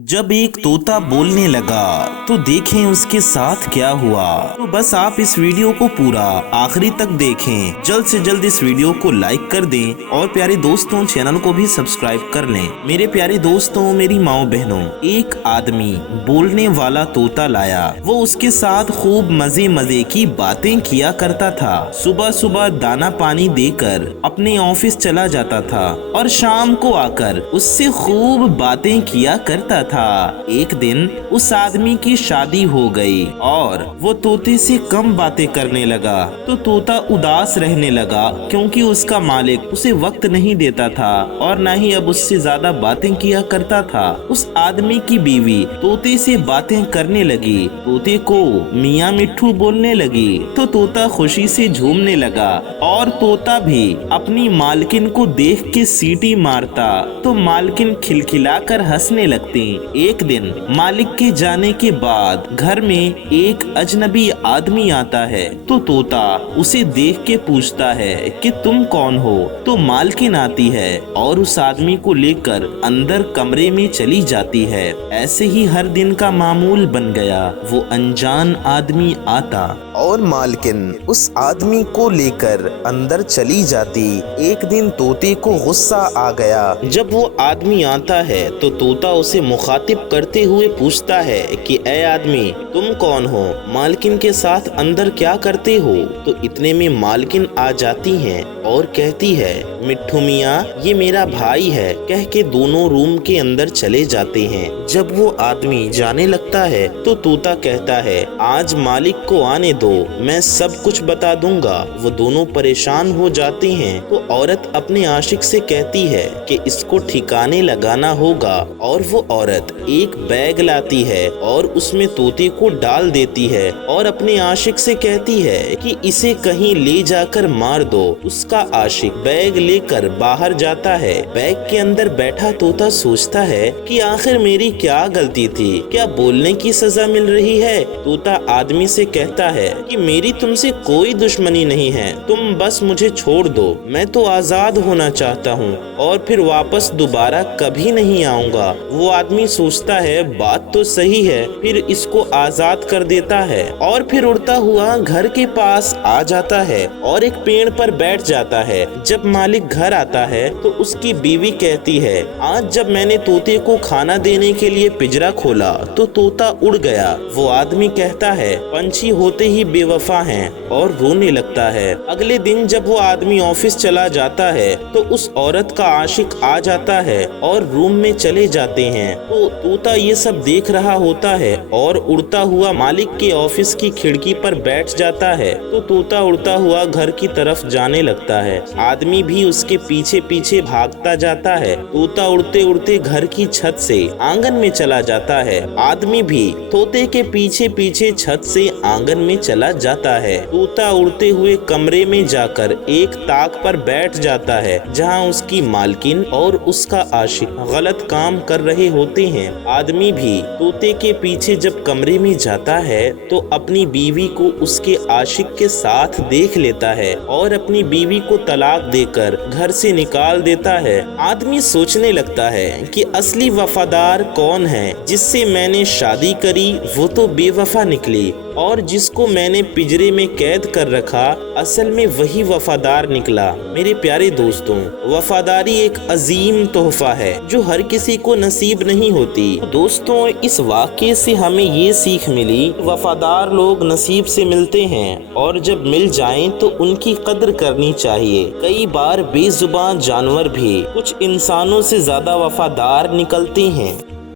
जब एक तोता बोलने लगा तो देखें उसके साथ क्या हुआ। तो बस आप इस वीडियो को पूरा आखिरी तक देखें। जल्द से जल्द इस वीडियो को लाइक कर दें और प्यारे दोस्तों चैनल को भी सब्सक्राइब कर लें। मेरे प्यारे दोस्तों, मेरी माओ बहनों, एक आदमी बोलने वाला तोता लाया। वो उसके साथ खूब मजे मजे की बातें किया करता था। सुबह सुबह दाना पानी देकर अपने ऑफिस चला जाता था और शाम को आकर उससे खूब बातें किया करता था। एक दिन उस आदमी की शादी हो गई और वो तोते से कम बातें करने लगा। तो तोता उदास रहने लगा क्योंकि उसका मालिक उसे वक्त नहीं देता था और न ही अब उससे ज्यादा बातें किया करता था। उस आदमी की बीवी तोते से बातें करने लगी, तोते को मियाँ मिट्ठू बोलने लगी। तो तोता खुशी से झूमने लगा और तोता भी अपनी मालकिन को देख के सीटी मारता तो मालकिन खिलखिलाकर हंसने लगती। एक दिन मालिक के जाने के बाद घर में एक अजनबी आदमी आता है। तो तोता उसे देख के पूछता है कि तुम कौन हो। तो मालकिन आती है और उस आदमी को लेकर अंदर कमरे में चली जाती है। ऐसे ही हर दिन का मामूल बन गया। वो अनजान आदमी आता और मालकिन उस आदमी को लेकर अंदर चली जाती। एक दिन तोते को गुस्सा आ गया। जब वो आदमी आता है तो तोता उसे मुखातिब करते हुए पूछता है कि ऐ आदमी, तुम कौन हो, मालकिन के साथ अंदर क्या करते हो। तो इतने में मालकिन आ जाती हैं और कहती है, मिट्ठू मियाँ ये मेरा भाई है, कह के दोनों रूम के अंदर चले जाते हैं। जब वो आदमी जाने लगता है तो तोता कहता है, आज मालिक को आने दो, मैं सब कुछ बता दूंगा। वो दोनों परेशान हो जाते हैं। तो औरत अपने आशिक से कहती है कि इसको ठिकाने लगाना होगा और वो औरत एक बैग लाती है और उसमें तोते को डाल देती है और अपने आशिक से कहती है कि इसे कहीं ले जाकर मार दो। उसका आशिक बैग लेकर बाहर जाता है। बैग के अंदर बैठा तोता सोचता है कि आखिर मेरी क्या गलती थी, क्या बोलने की सजा मिल रही है। तोता आदमी से कहता है कि मेरी तुमसे कोई दुश्मनी नहीं है, तुम बस मुझे छोड़ दो, मैं तो आजाद होना चाहता हूँ और फिर वापस दोबारा कभी नहीं आऊंगा। वो आदमी सोचता है बात तो सही है, फिर इसको आजाद कर देता है और फिर उड़ता हुआ घर के पास आ जाता है और एक पेड़ पर बैठ जाता है। जब मालिक घर आता है तो उसकी बीवी कहती है, आज जब मैंने तोते को खाना देने के लिए पिंजरा खोला तो तोता उड़ गया। वो आदमी कहता है, पंछी होते ही बेवफा हैं, और रोने लगता है। अगले दिन जब वो आदमी ऑफिस चला जाता है तो उस औरत का आशिक आ जाता है और रूम में चले जाते हैं। तो तोता ये सब देख रहा होता है और उड़ता हुआ मालिक के ऑफिस की खिड़की पर बैठ जाता है। तो तोता उड़ता हुआ घर की तरफ जाने लगता है। आदमी भी उसके पीछे पीछे भागता जाता है। तोता उड़ते उड़ते घर की छत से आंगन में चला जाता है। आदमी भी तोते के पीछे पीछे छत से आंगन में चला जाता है। तोता उड़ते हुए कमरे में जाकर एक ताक पर बैठ जाता है जहाँ उसकी मालकिन और उसका आशिक गलत काम कर रहे होते हैं। आदमी भी तोते के पीछे जब कमरे में जाता है तो अपनी बीवी को उसके आशिक के साथ देख लेता है और अपनी बीवी को तलाक देकर घर से निकाल देता है। आदमी सोचने लगता है कि असली वफादार कौन है। जिससे मैंने शादी करी वो तो बेवफा निकली और जिसको मैंने पिंजरे में कैद कर रखा असल में वही वफादार निकला। मेरे प्यारे दोस्तों, वफादारी एक अजीम तोहफा है जो हर किसी को नसीब नहीं होती। दोस्तों, इस वाक़े से हमें ये सीख मिली, वफादार लोग नसीब से मिलते हैं और जब मिल जाएं तो उनकी कद्र करनी चाहिए। कई बार बेजुबान जानवर भी कुछ इंसानों से ज्यादा वफादार निकलते हैं।